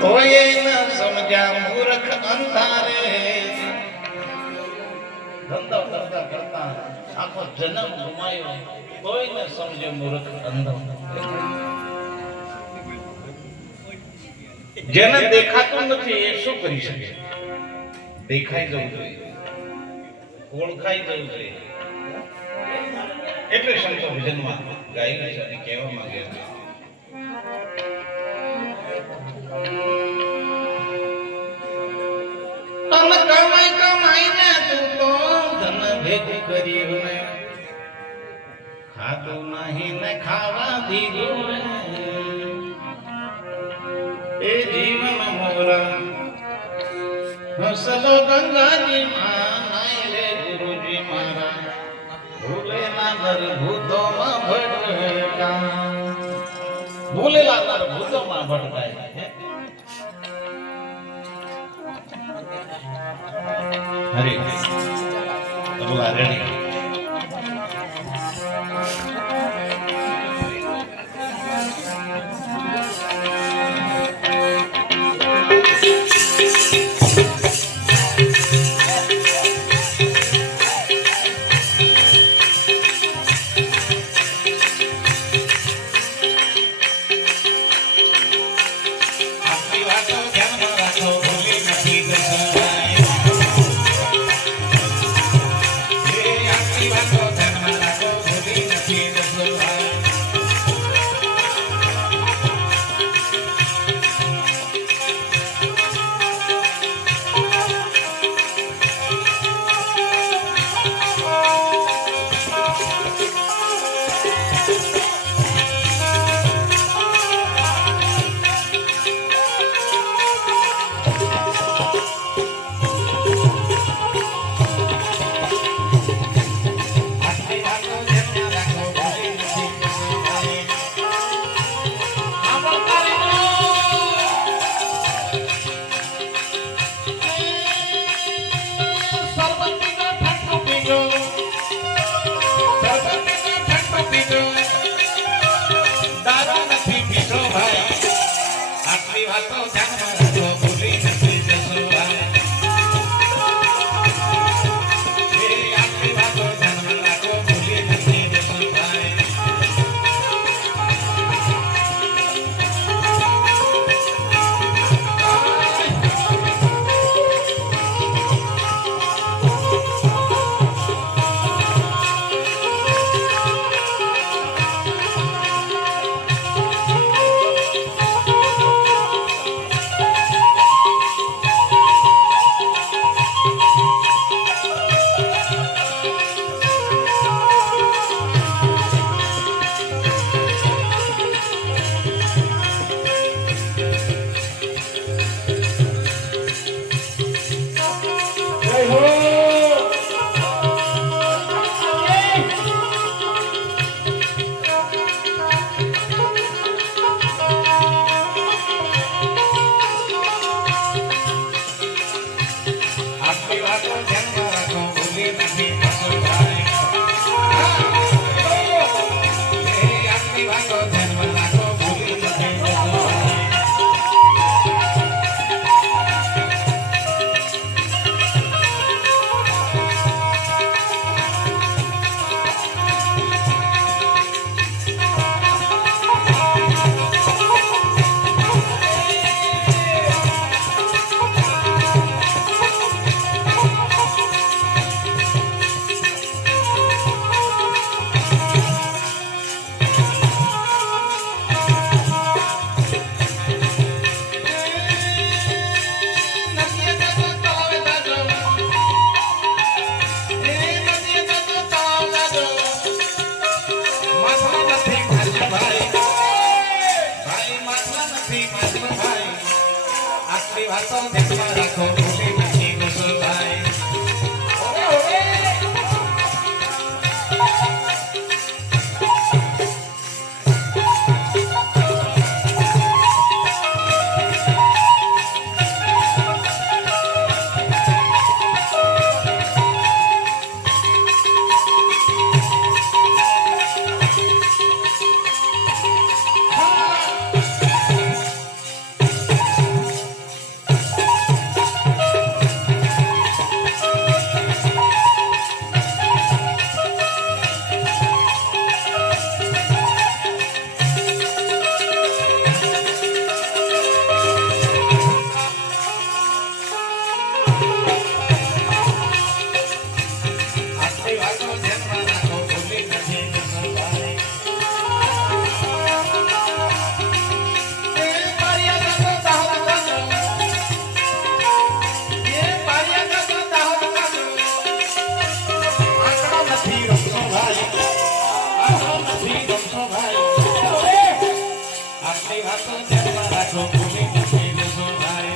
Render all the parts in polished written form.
તોય ન સમજ્યા મૂર્ખ અંધારે ધંધો કરતા કરતા આખો જન્મ ગુમાયો તોય ન સમજે મૂર્ખ અંધો. જેને દેખાતું નથી એ શું કરી શકે? દેખાઈ જવું જોઈએ, ઓળખાઈ જવું જોઈએ. એટલે સંતો ભજનમાં ગાયું છે અને કહેવા માંગે છે કમાઈ કમાઈને તું તો ધન ભેગું કર્યું ને ખાતું નહીં ને ખાવા દીધું એ જીવન મોરા હસલો ગંગાજી માં નાઈ રે ગુરુજી મારા ભૂલેલા નર ભૂતોમાં ભટકા ભૂલેલા નર ભૂતોમાં ભટકાય. હરે અલ્લાહ રેડી વાતો ધ્યાનમાં રાખો ભૂલી નથી જશો ભાઈ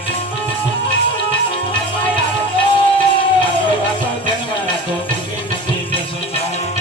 આટલી વાતો ધ્યાનમાં રાખો ભૂલી નથી જશો ભાઈ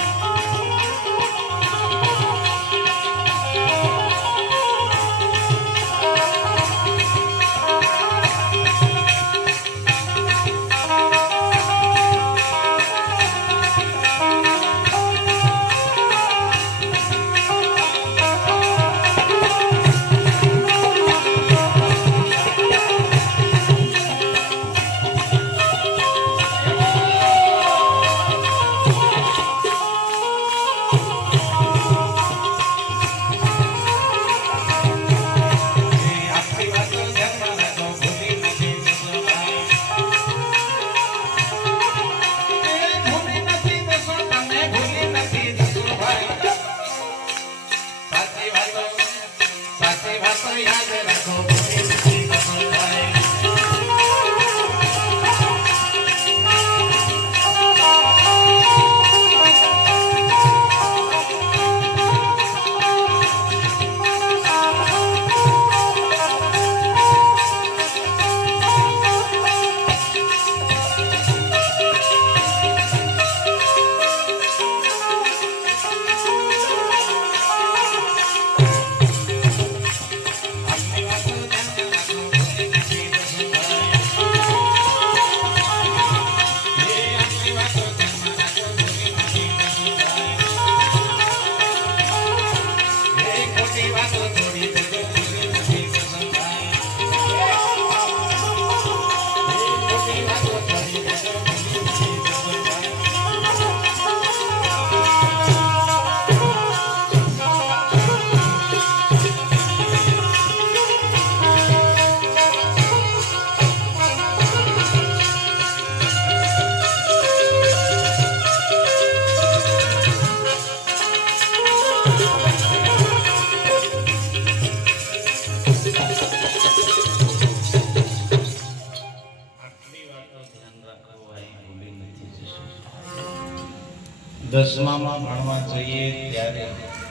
દસમામાં ભણવા જઈએ ત્યારે